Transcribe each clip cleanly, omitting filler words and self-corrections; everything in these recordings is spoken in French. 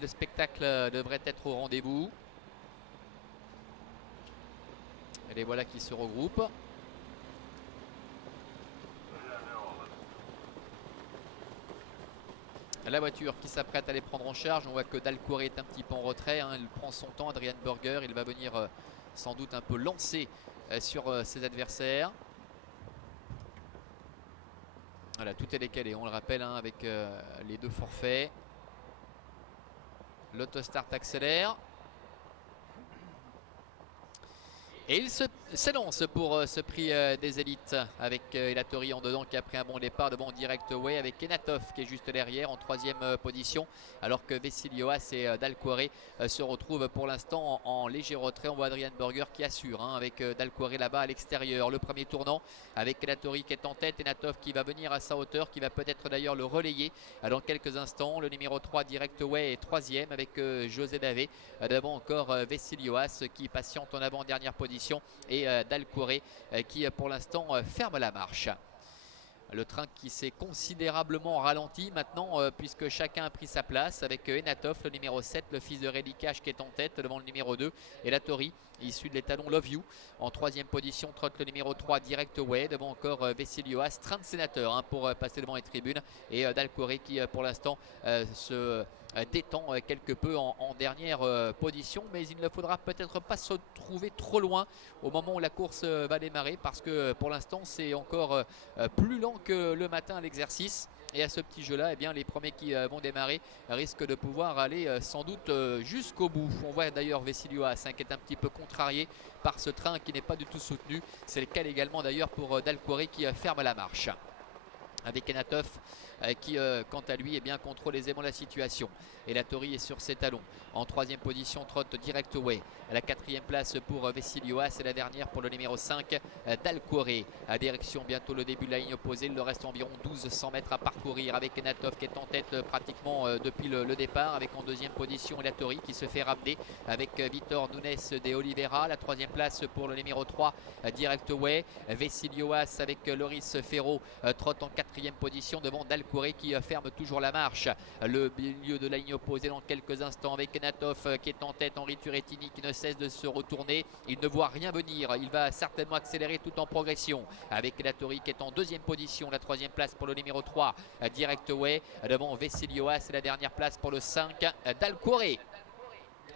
Le spectacle devrait être au rendez-vous. Et les voilà qui se regroupent. La voiture qui s'apprête à les prendre en charge. On voit que Dalcouré est un petit peu en retrait. Il prend son temps, Adrian Burger. Il va venir sans doute un peu lancer sur ses adversaires. Voilà, tout est décalé, on le rappelle, avec les deux forfaits. L'autostart accélère. Et il s'élance pour ce prix des élites avec Elatori en dedans qui a pris un bon départ devant Direct Way avec Enatov qui est juste derrière en troisième position alors que Vessilioas et Dalcouré se retrouvent pour l'instant en léger retrait. On voit Adrian Burger qui assure avec Dalcouré là-bas à l'extérieur. Le premier tournant avec Elatori qui est en tête, Enatov qui va venir à sa hauteur, qui va peut-être d'ailleurs le relayer dans quelques instants. Le numéro 3 Direct Way est troisième avec José Davé. Devant encore Vessilioas qui patiente en avant-dernière position et Dalcouré qui pour l'instant ferme la marche. Le train qui s'est considérablement ralenti maintenant puisque chacun a pris sa place avec Enatov, le numéro 7, le fils de Reddy Cash qui est en tête devant le numéro 2 et Elatori issu de l'étalon Love You. En troisième position trotte le numéro 3 Direct Way devant encore Vessilioas, train de sénateur pour passer devant les tribunes et Dalcouré qui pour l'instant se détend quelque peu en dernière position, mais il ne faudra peut-être pas se trouver trop loin au moment où la course va démarrer parce que pour l'instant c'est encore plus lent que le matin à l'exercice. Et à ce petit jeu là, les premiers qui vont démarrer risquent de pouvoir aller sans doute jusqu'au bout. On voit d'ailleurs Vessilioas qui est un petit peu contrarié par ce train qui n'est pas du tout soutenu. C'est le cas également d'ailleurs pour Dalcouré qui ferme la marche avec Enatov qui quant à lui contrôle aisément la situation. Elatori est sur ses talons. En troisième position trotte Direct Way. À la quatrième place pour Vessilioas et la dernière pour le numéro 5 Dalcouré. À direction bientôt le début de la ligne opposée. Il leur reste environ 1200 mètres à parcourir avec Enatov qui est en tête pratiquement depuis le départ, avec en deuxième position Elatori qui se fait ramener avec Vitor Nunes de Oliveira. La troisième place pour le numéro 3 Direct Way. Vessilioas avec Loris Ferro trotte en quatrième position devant Dalcouré qui ferme toujours la marche. Le milieu de la ligne opposée dans quelques instants avec Enatov qui est en tête, Henri Turettini qui ne cesse de se retourner. Il ne voit rien venir, il va certainement accélérer tout en progression avec Elatori qui est en deuxième position. La troisième place pour le numéro 3 Direct Way devant Vessilioas et la dernière place pour le 5 Dalcouré.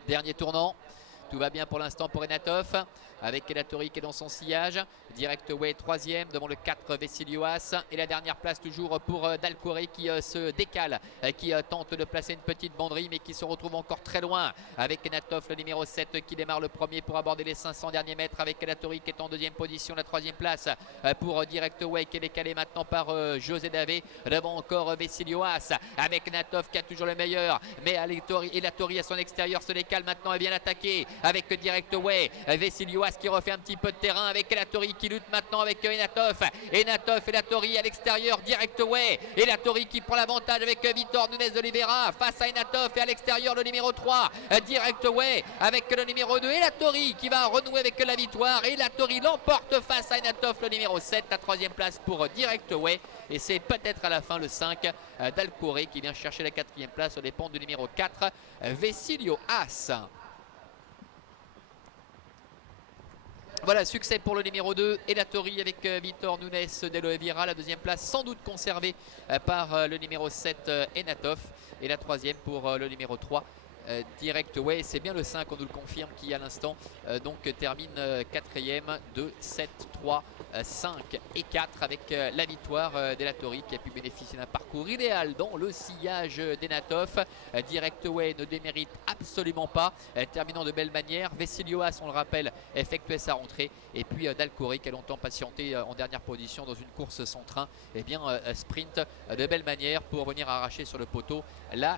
Dernier tournant. Tout va bien pour l'instant pour Enatov avec Elatori qui est dans son sillage. Direct Way troisième devant le 4 Vessilioas et la dernière place toujours pour Dalcouré qui se décale, qui tente de placer une petite banderille mais qui se retrouve encore très loin avec Enatov le numéro 7 qui démarre le premier pour aborder les 500 derniers mètres avec Elatori qui est en deuxième position. La troisième place pour Direct Way qui est décalé maintenant par José Davé devant encore Vessilioas avec Enatov qui a toujours le meilleur, mais Elatori à son extérieur se décale maintenant et vient attaquer avec Direct Way. Vessilioas qui refait un petit peu de terrain avec Elatori qui lutte maintenant avec Enatov. Elatori à l'extérieur, Direct Way. Elatori qui prend l'avantage avec Vitor Nunes de Oliveira face à Enatov et à l'extérieur le numéro 3 Direct Way avec le numéro 2 Elatori qui va renouer avec la victoire. Elatori l'emporte face à Enatov le numéro 7. La troisième place pour Direct Way et c'est peut-être à la fin le 5 Dalcouré qui vient chercher la quatrième place aux dépens du numéro 4 Vessilioas. Voilà, succès pour le numéro 2, Elatori avec Vitor Nunes de Oliveira. La deuxième place sans doute conservée par le numéro 7 Enatov. Et la troisième pour le numéro 3 Direct Way. C'est bien le 5, on nous le confirme, qui à l'instant donc termine quatrième de 7, 3, 5 et 4 avec la victoire d'Elatori qui a pu bénéficier d'un parcours idéal dans le sillage d'Enatov. Direct Way ne démérite absolument pas, terminant de belle manière. Vessilioas, on le rappelle, effectuait sa rentrée et puis Dalcouré qui a longtemps patienté en dernière position dans une course sans train, sprint de belle manière pour venir arracher sur le poteau la